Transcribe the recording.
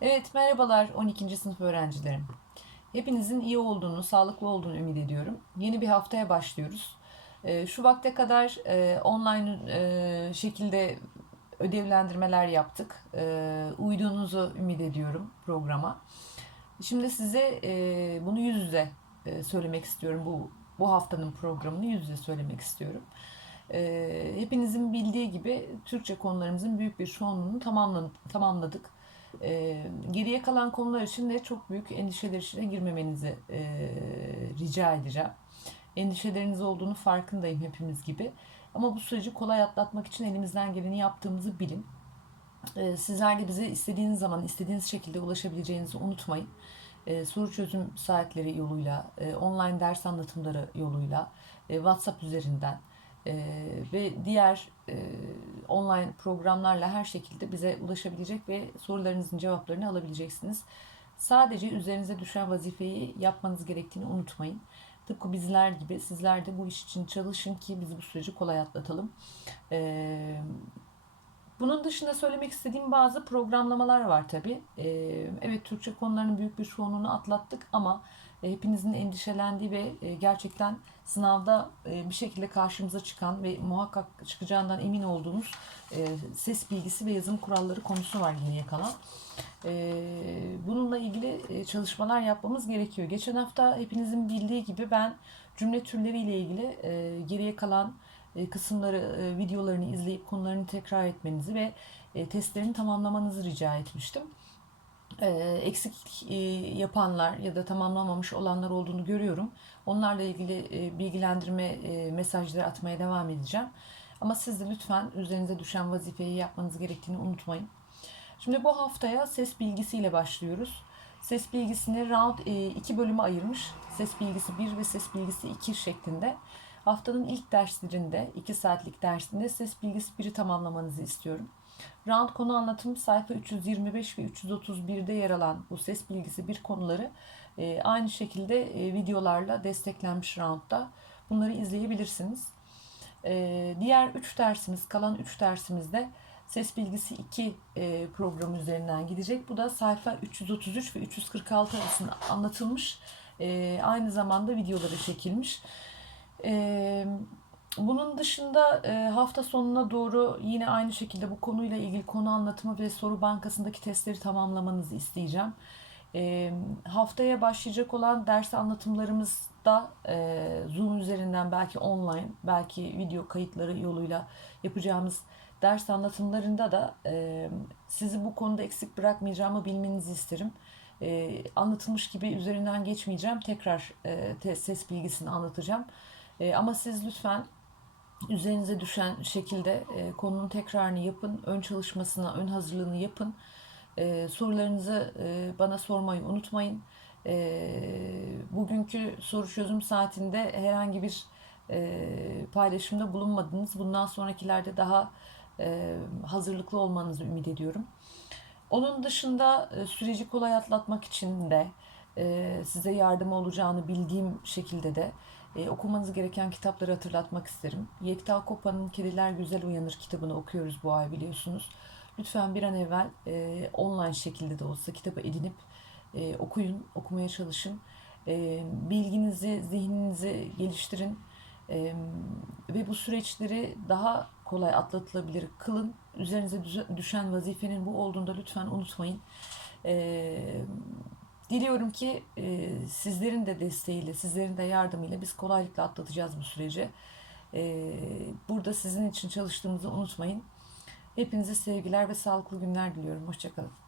Evet, merhabalar 12. sınıf öğrencilerim. Hepinizin iyi olduğunu, sağlıklı olduğunu ümit ediyorum. Yeni bir haftaya başlıyoruz. Ee, Şu vakte kadar e, online e, şekilde ödevlendirmeler yaptık. Ee, Uyduğunuzu ümit ediyorum programa. Şimdi size e, bunu yüz yüze e, söylemek istiyorum. Bu bu haftanın programını yüz yüze söylemek istiyorum. Hepinizin bildiği gibi Türkçe konularımızın büyük bir çoğunluğunu tamamladık. Ee, geriye kalan konular için de çok büyük endişeler içine girmemenizi e, rica edeceğim. Endişeleriniz olduğunu farkındayım hepimiz gibi. Ama bu süreci kolay atlatmak için elimizden geleni yaptığımızı bilin. Ee, sizler de bize istediğiniz zaman, istediğiniz şekilde ulaşabileceğinizi unutmayın. Ee, soru çözüm saatleri yoluyla, e, online ders anlatımları yoluyla, e, WhatsApp üzerinden e, ve diğer e, online programlarla her şekilde bize ulaşabilecek ve sorularınızın cevaplarını alabileceksiniz. Sadece üzerinize düşen vazifeyi yapmanız gerektiğini unutmayın. Tıpkı bizler gibi sizler de bu iş için çalışın ki biz bu süreci kolay atlatalım. Ee, bunun dışında söylemek istediğim bazı programlamalar var tabii. Ee, evet Türkçe konularının büyük bir çoğunluğunu atlattık ama hepinizin endişelendiği ve e, gerçekten sınavda e, bir şekilde karşımıza çıkan ve muhakkak çıkacağından emin olduğunuz e, ses bilgisi ve yazım kuralları konusu var geriye kalan. E, bununla ilgili e, çalışmalar yapmamız gerekiyor. Geçen hafta hepinizin bildiği gibi ben cümle türleriyle ilgili e, geriye kalan e, kısımları, e, videolarını izleyip konularını tekrar etmenizi ve e, testlerini tamamlamanızı rica etmiştim. E, Eksik e, yapanlar ya da tamamlamamış olanlar olduğunu görüyorum. Onlarla ilgili e, bilgilendirme e, mesajları atmaya devam edeceğim. Ama siz de lütfen üzerinize düşen vazifeyi yapmanız gerektiğini unutmayın. Şimdi bu haftaya ses bilgisiyle başlıyoruz. Ses bilgisini round 2 bölüme ayırmış. Ses bilgisi 1 ve ses bilgisi 2 şeklinde. Haftanın ilk derslerinde, 2 saatlik dersinde ses bilgisi 1'i tamamlamanızı istiyorum. Round konu anlatım sayfa 325 ve 331'de yer alan bu ses bilgisi bir konuları e, aynı şekilde e, videolarla desteklenmiş roundda. Bunları izleyebilirsiniz. E, diğer 3 dersimiz, kalan 3 dersimizde ses bilgisi 2 e, programı üzerinden gidecek. Bu da sayfa 333 ve 346 arasında anlatılmış. E, aynı zamanda videoları çekilmiş. E, bunun dışında e, hafta sonuna doğru yine aynı şekilde bu konuyla ilgili konu anlatımı ve soru bankasındaki testleri tamamlamanızı isteyeceğim. E, haftaya başlayacak olan ders anlatımlarımız da e, Zoom üzerinden belki online, belki video kayıtları yoluyla yapacağımız ders anlatımlarında da sizi bu konuda eksik bırakmayacağımı bilmenizi isterim. E, anlatılmış gibi üzerinden geçmeyeceğim. Tekrar ses bilgisini anlatacağım. Ama siz lütfen üzerinize düşen şekilde e, konunun tekrarını yapın, ön çalışmasına, ön hazırlığını yapın. E, sorularınızı e, bana sormayı unutmayın. E, bugünkü soru çözüm saatinde herhangi bir e, paylaşımda bulunmadınız. Bundan sonrakilerde daha e, hazırlıklı olmanızı ümit ediyorum. Onun dışında e, süreci kolay atlatmak için de e, size yardım olacağını bildiğim şekilde de e, okumanız gereken kitapları hatırlatmak isterim. Yekta Kopa'nın Kediler Güzel Uyanır kitabını okuyoruz bu ay biliyorsunuz. Lütfen bir an evvel e, online şekilde de olsa kitabı edinip e, okuyun, okumaya çalışın. E, bilginizi, zihninizi geliştirin. E, ve bu süreçleri daha kolay atlatılabilir kılın. Üzerinize düşen vazifenin bu olduğunda lütfen unutmayın. E, Diliyorum ki e, sizlerin de desteğiyle, sizlerin de yardımıyla biz kolaylıkla atlatacağız bu süreci. E, burada sizin için çalıştığımızı unutmayın. Hepinize sevgiler ve sağlıklı günler diliyorum. Hoşçakalın.